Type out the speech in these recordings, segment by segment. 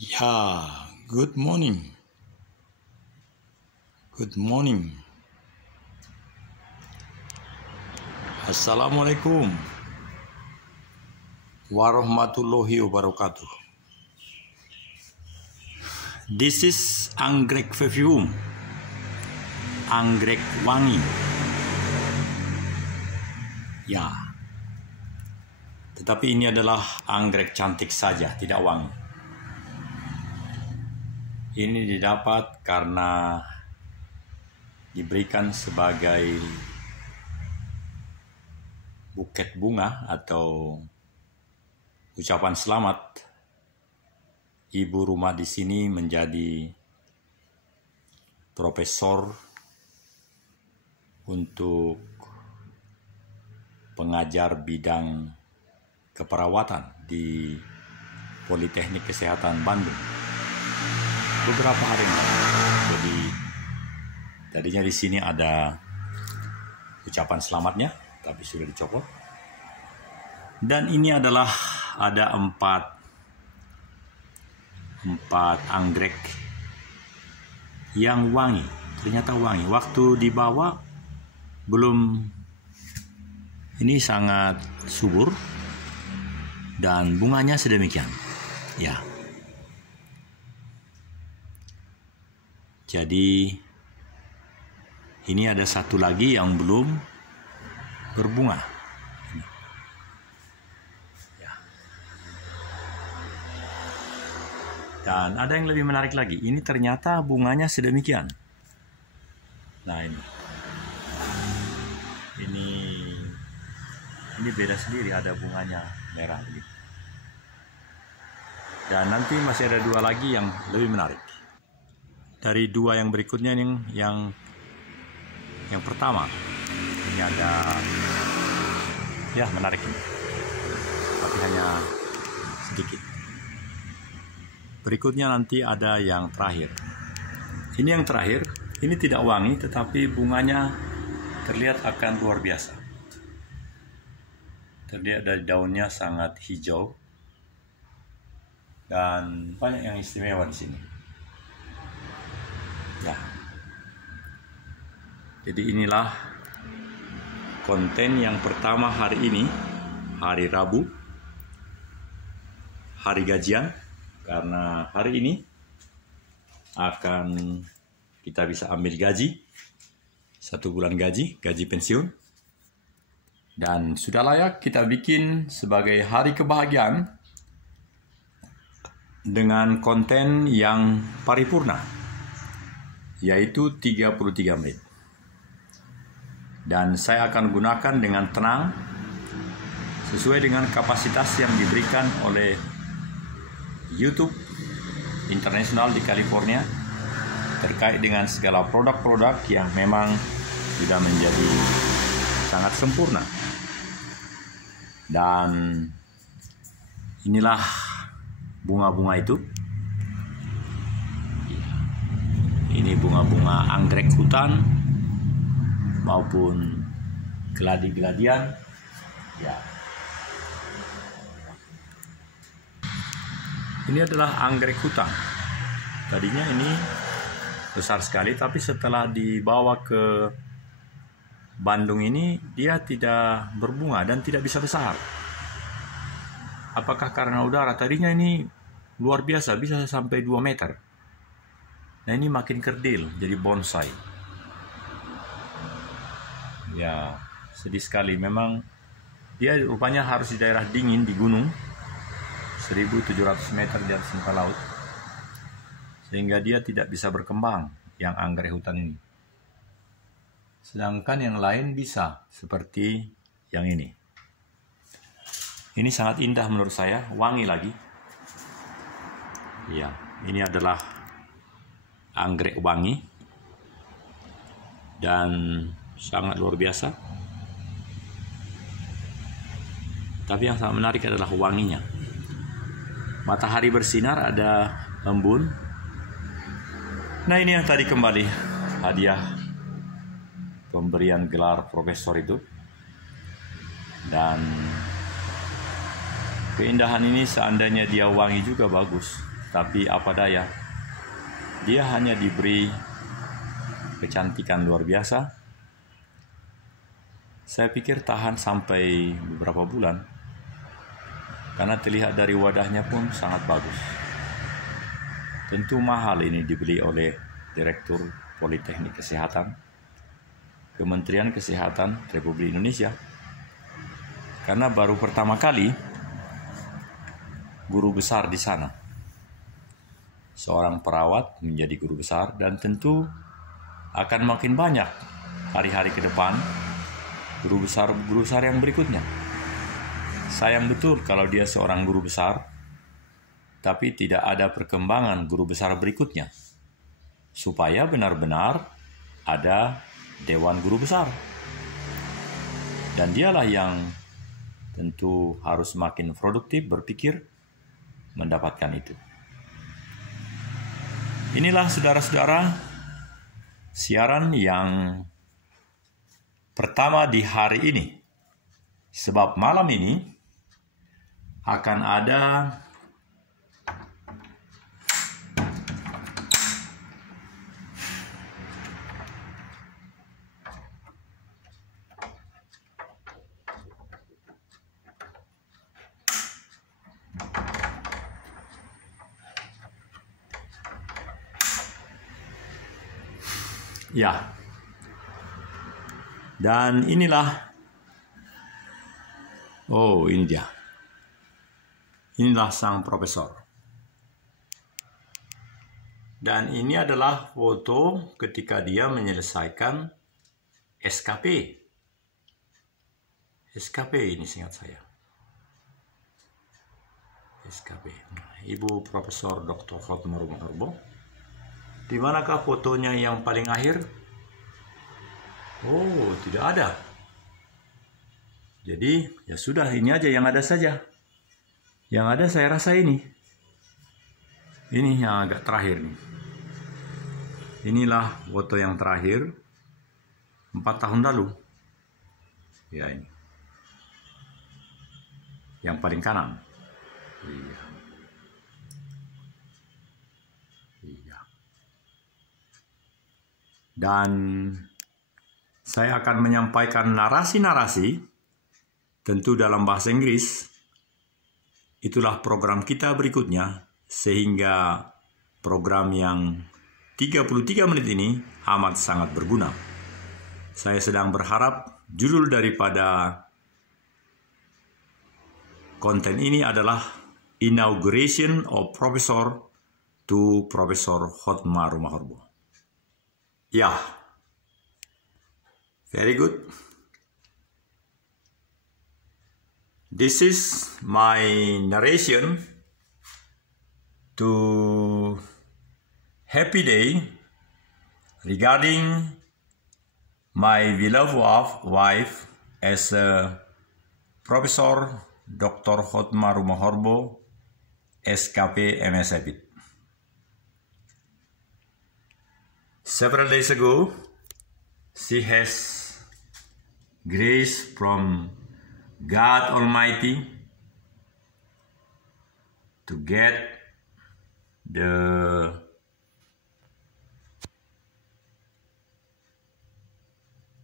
Ya, good morning. Good morning. Assalamualaikum warahmatullahi wabarakatuh. This is anggrek perfume, anggrek wangi. Ya, tetapi ini adalah anggrek cantik saja, tidak wangi. Ini didapat karena diberikan sebagai buket bunga atau ucapan selamat. Ibu rumah di sini menjadi profesor untuk pengajar bidang keperawatan di Politeknik Kesehatan Bandung beberapa hari lalu. Jadi tadinya di sini ada ucapan selamatnya, tapi sudah dicopot. Dan ini adalah ada empat anggrek yang wangi. Ternyata wangi. Waktu dibawa belum, ini sangat subur dan bunganya sedemikian. Ya. Jadi ini ada satu lagi yang belum berbunga. Ya. Dan ada yang lebih menarik lagi. Ini ternyata bunganya sedemikian. Nah ini beda sendiri, ada bunganya merah begitu. Dan nanti masih ada dua lagi yang lebih menarik. Dari dua yang berikutnya yang pertama ini ada, ya menarik ini, tapi hanya sedikit. Berikutnya nanti ada yang terakhir. Ini yang terakhir, ini tidak wangi tetapi bunganya terlihat akan luar biasa. Terlihat dari daunnya sangat hijau dan banyak yang istimewa di sini. Ya. Jadi inilah konten yang pertama hari ini, hari Rabu, hari gajian, karena hari ini akan kita bisa ambil gaji, 1 bulan gaji pensiun, dan sudah layak kita bikin sebagai hari kebahagiaan dengan konten yang paripurna, yaitu 33 menit. Dan saya akan gunakan dengan tenang sesuai dengan kapasitas yang diberikan oleh YouTube Internasional di California terkait dengan segala produk-produk yang memang sudah menjadi sangat sempurna. Dan inilah bunga-bunga itu. Ini bunga-bunga anggrek hutan maupun geladi-geladian. Ya. Ini adalah anggrek hutan. Tadinya ini besar sekali, tapi setelah dibawa ke Bandung ini dia tidak berbunga dan tidak bisa besar. Apakah karena udara? Tadinya ini luar biasa, bisa sampai 2 meter. Nah ini makin kerdil, jadi bonsai. Ya, sedih sekali. Memang dia rupanya harus di daerah dingin, di gunung, 1700 meter di atas muka laut, sehingga dia tidak bisa berkembang, yang anggrek hutan ini. Sedangkan yang lain bisa, seperti yang ini. Ini sangat indah menurut saya, wangi lagi. Ya, ini adalah anggrek wangi dan sangat luar biasa. Tapi yang sangat menarik adalah wanginya. Matahari bersinar, ada embun. Nah ini yang tadi kembali hadiah pemberian gelar profesor itu. Dan keindahan ini seandainya dia wangi juga bagus. tapi apa daya, dia hanya diberi kecantikan luar biasa. Saya pikir tahan sampai beberapa bulan, karena terlihat dari wadahnya pun sangat bagus. Tentu mahal ini dibeli oleh Direktur Politeknik Kesehatan, Kementerian Kesehatan Republik Indonesia, karena baru pertama kali guru besar di sana, seorang perawat menjadi guru besar, dan tentu akan makin banyak hari-hari ke depan guru besar yang berikutnya. Sayang betul kalau dia seorang guru besar, tapi tidak ada perkembangan guru besar berikutnya, supaya benar-benar ada Dewan Guru Besar. Dan dialah yang tentu harus makin produktif berpikir mendapatkan itu. Inilah saudara-saudara siaran yang pertama di hari ini, sebab malam ini akan ada dan inilah, ini dia. Inilah sang profesor. Dan ini adalah foto ketika dia menyelesaikan SKP. SKP ini seingat saya. SKP. Ibu Profesor Dr. Hotmar Rumahorbo. Di manakah fotonya yang paling akhir? Oh, tidak ada. Jadi, ya sudah, ini aja yang ada saja. Yang ada saya rasa ini. Ini yang agak terakhir nih. Inilah foto yang terakhir 4 tahun lalu. Ya, ini. Yang paling kanan. Iya. Dan saya akan menyampaikan narasi-narasi, tentu dalam bahasa Inggris. Itulah program kita berikutnya, sehingga program yang 33 menit ini amat sangat berguna. Saya sedang berharap judul daripada konten ini adalah Inauguration of Professor to Profesor Hotmar Rumahorbo. Ya, very good. This is my narration to Happy Day regarding my beloved wife as a Professor Dr. Hotmar Rumahorbo, SKP MSIPIT. Several days ago, she has grace from God Almighty to get the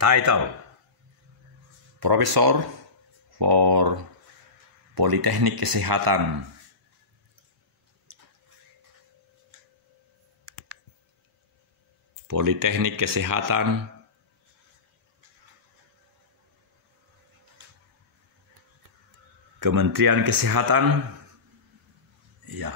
title Professor for Politeknik Kesehatan. Politeknik Kesehatan Kementerian Kesehatan. Ya.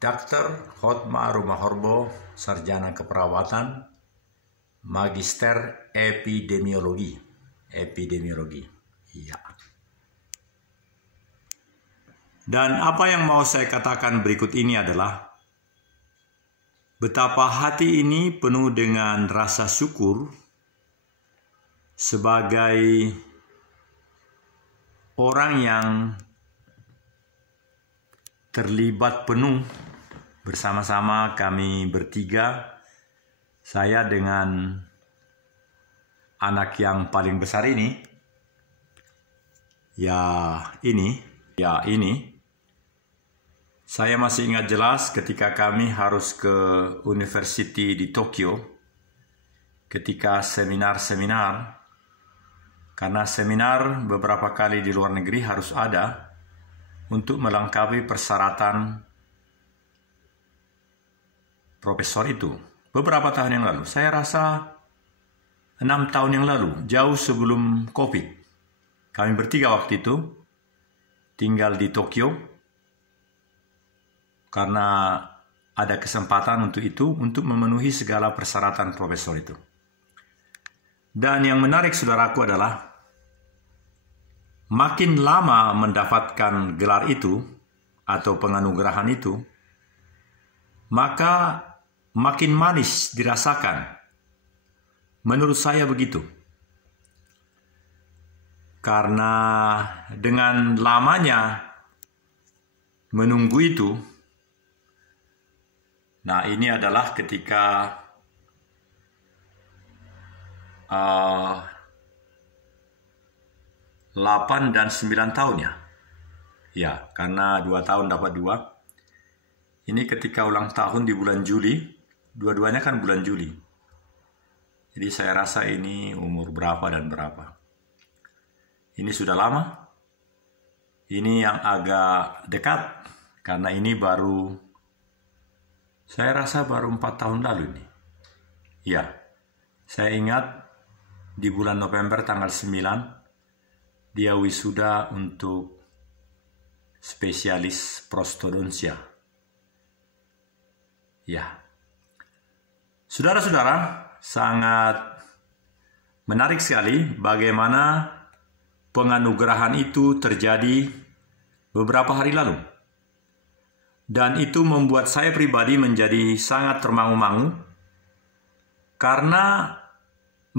Dr. Hotmar Rumahorbo, sarjana keperawatan, Magister Epidemiologi. Iya. Dan apa yang mau saya katakan berikut ini adalah betapa hati ini penuh dengan rasa syukur sebagai orang yang terlibat penuh bersama-sama kami bertiga, saya dengan anak yang paling besar ini, ini. Saya masih ingat jelas ketika kami harus ke university di Tokyo, ketika seminar-seminar, karena seminar beberapa kali di luar negeri harus ada untuk melengkapi persyaratan profesor itu. Beberapa tahun yang lalu, saya rasa 6 tahun yang lalu, jauh sebelum COVID. Kami bertiga waktu itu tinggal di Tokyo, karena ada kesempatan untuk itu, untuk memenuhi segala persyaratan profesor itu. Dan yang menarik saudaraku adalah, makin lama mendapatkan gelar itu, atau penganugerahan itu, maka makin manis dirasakan. Menurut saya begitu. Karena dengan lamanya menunggu itu, nah ini adalah ketika 8 dan 9 tahun ya. Ya, karena 2 tahun dapat 2. Ini ketika ulang tahun di bulan Juli, dua-duanya kan bulan Juli. Jadi saya rasa ini umur berapa dan berapa. Ini sudah lama. Ini yang agak dekat, karena ini baru, saya rasa baru 4 tahun lalu nih. Ya, saya ingat di bulan November tanggal 9, dia wisuda untuk spesialis prostodontia. Ya, saudara-saudara, sangat menarik sekali bagaimana penganugerahan itu terjadi beberapa hari lalu. Dan itu membuat saya pribadi menjadi sangat termangu-mangu, karena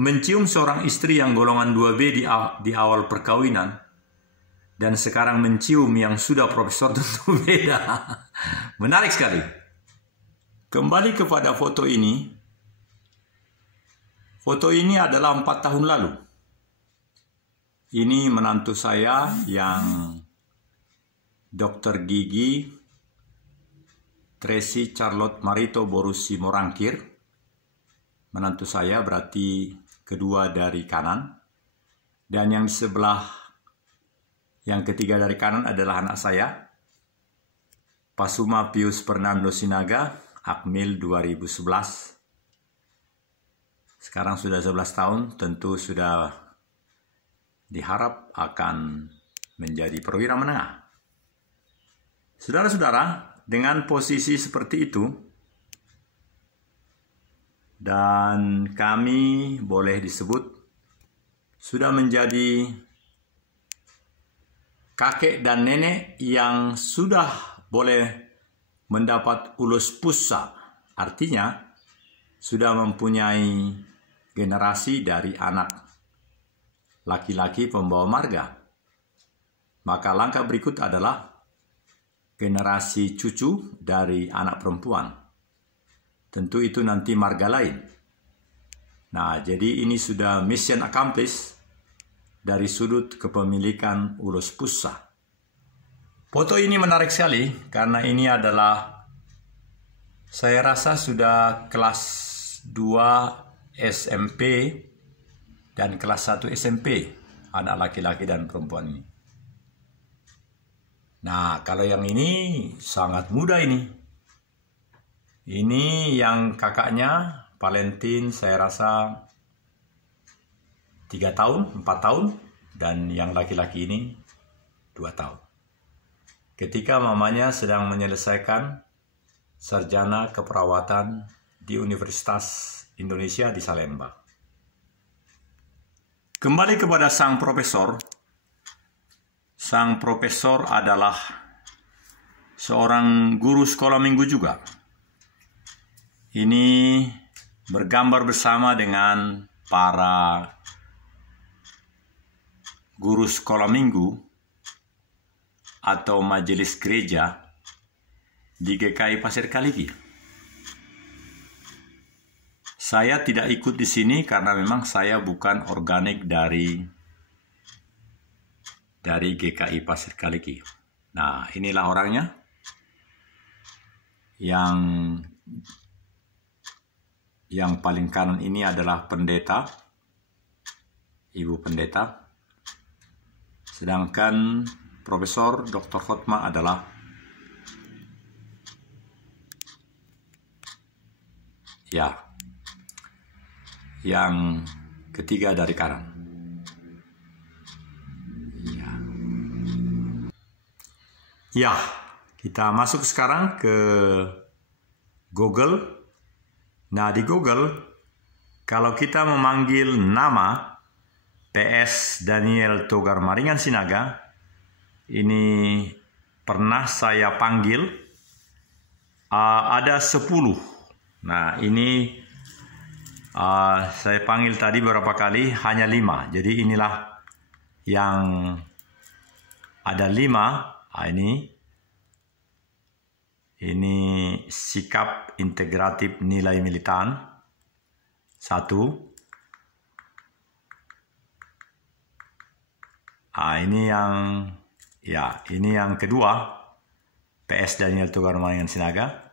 mencium seorang istri yang golongan 2B di awal perkawinan, dan sekarang mencium yang sudah profesor tentu beda. Menarik sekali. Kembali kepada foto ini. Foto ini adalah 4 tahun lalu. Ini menantu saya yang dokter gigi, Tracy Charlotte Marito Borusi Morangkir. Menantu saya berarti kedua dari kanan. Dan yang di sebelah, yang ketiga dari kanan adalah anak saya, Pasuma Pius Fernando Sinaga, Akmil 2011. Sekarang sudah 11 tahun, tentu sudah diharap akan menjadi perwira menengah. Saudara-saudara, dengan posisi seperti itu, dan kami boleh disebut sudah menjadi kakek dan nenek yang sudah boleh mendapat ulus pusa, artinya sudah mempunyai generasi dari anak laki-laki pembawa marga. Maka langkah berikut adalah generasi cucu dari anak perempuan. Tentu itu nanti marga lain. Nah, jadi ini sudah mission accomplished dari sudut kepemilikan ulus pusa. Foto ini menarik sekali karena ini adalah, saya rasa sudah kelas 2 SMP dan kelas 1 SMP, anak laki-laki dan perempuan ini. Nah, kalau yang ini sangat muda ini. Ini yang kakaknya, Valentin, saya rasa 3 tahun, 4 tahun. Dan yang laki-laki ini 2 tahun. Ketika mamanya sedang menyelesaikan sarjana keperawatan di Universitas Indonesia di Salemba. Kembali kepada sang profesor. Sang profesor adalah seorang guru sekolah minggu juga. Ini bergambar bersama dengan para guru sekolah minggu atau majelis gereja di GKI Pasir Kaliki. Saya tidak ikut di sini karena memang saya bukan organik dari GKI Pasir Kaliki. Nah, inilah orangnya. Yang paling kanan ini adalah pendeta, Ibu Pendeta. Sedangkan Profesor Dr. Hotma adalah yang ketiga dari kanan. Ya, kita masuk sekarang ke Google. Nah, di Google, kalau kita memanggil nama PS Daniel Togar Maringan Sinaga, ini pernah saya panggil, ada 10. Nah, ini saya panggil tadi beberapa kali, hanya 5. Jadi inilah yang ada 5. Ini sikap integratif nilai militan 1. Ini yang kedua, PS Daniel Togar Maringan Sinaga.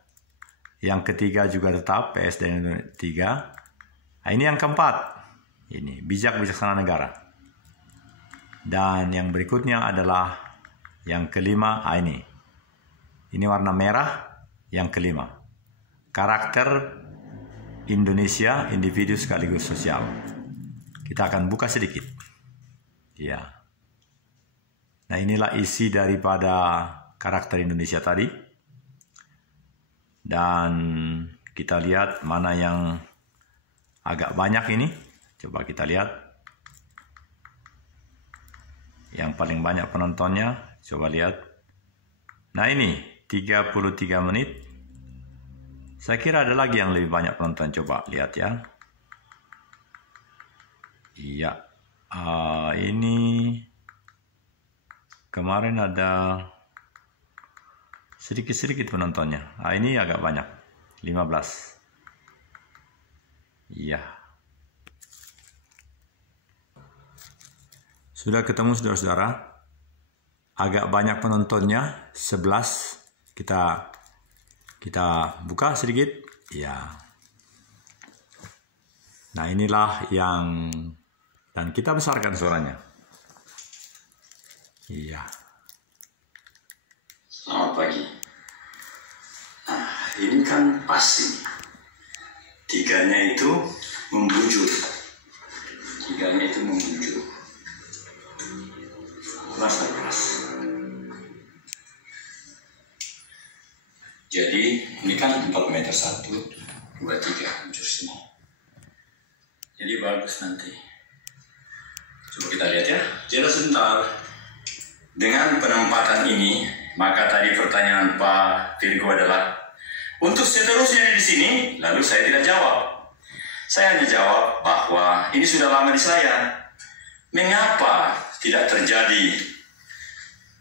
Yang ketiga juga tetap PS Daniel 3. Ini yang keempat, ini bijak bijaksana negara. Dan yang berikutnya adalah yang kelima, ini warna merah, yang kelima. Karakter Indonesia, individu sekaligus sosial. Kita akan buka sedikit. Ya. Nah, inilah isi daripada karakter Indonesia tadi. Dan kita lihat mana yang agak banyak ini. Coba kita lihat. Yang paling banyak penontonnya. Coba lihat. Nah, ini 33 menit. Saya kira ada lagi yang lebih banyak penonton. Coba lihat ya. Iya. Ini kemarin ada sedikit-sedikit penontonnya. Ini agak banyak. 15. Iya. Sudah ketemu saudara-saudara. Agak banyak penontonnya, 11. Kita buka sedikit. Ya. Nah, inilah yang, dan kita besarkan suaranya. Iya. Selamat pagi. Nah, ini kan pasti. 3-nya itu membujur. Keras. Jadi ini kan 4 meter 1, 2, 3 bujur sini. Jadi bagus nanti. Coba kita lihat ya. Jeda sebentar. Dengan penempatan ini, maka tadi pertanyaan Pak Virgo adalah untuk seterusnya di sini, lalu saya tidak jawab. Saya hanya jawab bahwa ini sudah lama di saya. Mengapa tidak terjadi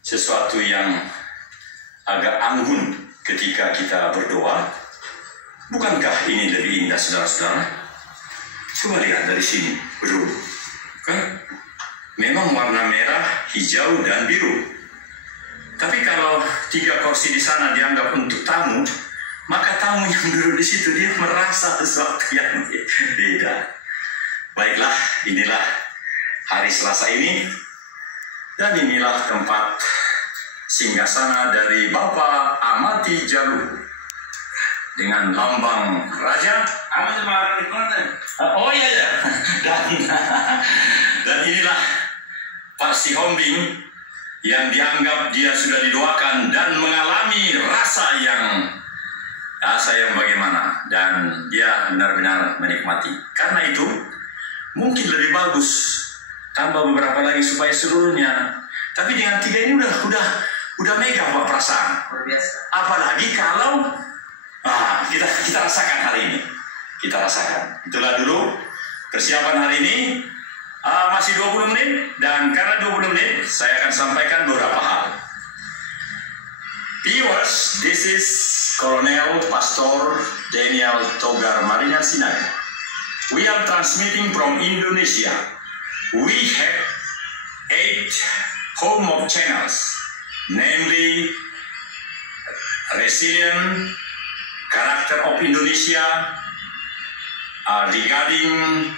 sesuatu yang agak anggun ketika kita berdoa? Bukankah ini lebih indah, saudara-saudara? Coba lihat dari sini, bro. Kan? Memang warna merah, hijau, dan biru. Tapi kalau 3 kursi di sana dianggap untuk tamu, maka tamu yang duduk di situ dia merasa sesuatu yang beda. Baiklah, inilah hari Selasa ini, dan inilah tempat singgasana dari Bapak Amati Jalu dengan lambang raja. Oh iya ya. Dan inilah Pak Sihombing yang dianggap dia sudah didoakan dan mengalami rasa yang bagaimana, dan dia benar-benar menikmati. Karena itu mungkin lebih bagus tambah beberapa lagi supaya seluruhnya. Tapi dengan 3 ini udah mega Pak perasaan. Apalagi kalau kita rasakan hari ini. Kita rasakan. Itulah dulu persiapan hari ini. Masih 20 menit, dan karena 20 menit saya akan sampaikan beberapa hal. Viewers, this is Kolonel Pastor Daniel Togar Maringan Sinai. We are transmitting from Indonesia. We have 8 home of channels, namely Resilient, Character of Indonesia, regarding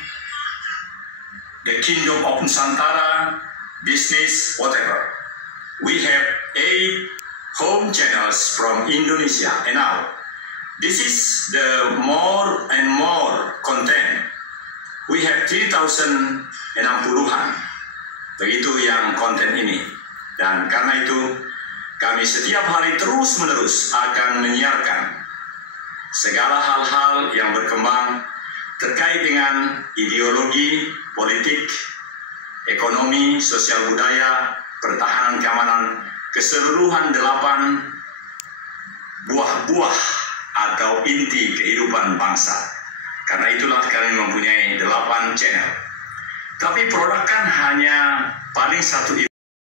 the Kingdom of Nusantara, business, whatever. We have 8 home channels from Indonesia, and now this is the more and more content. We have 3,060-an, begitu yang konten ini. Dan karena itu kami setiap hari terus-menerus akan menyiarkan segala hal-hal yang berkembang terkait dengan ideologi, politik, ekonomi, sosial budaya, pertahanan keamanan, keseluruhan 8 buah-buah atau inti kehidupan bangsa. Karena itulah kami mempunyai 8 channel. Tapi produk kan hanya paling satu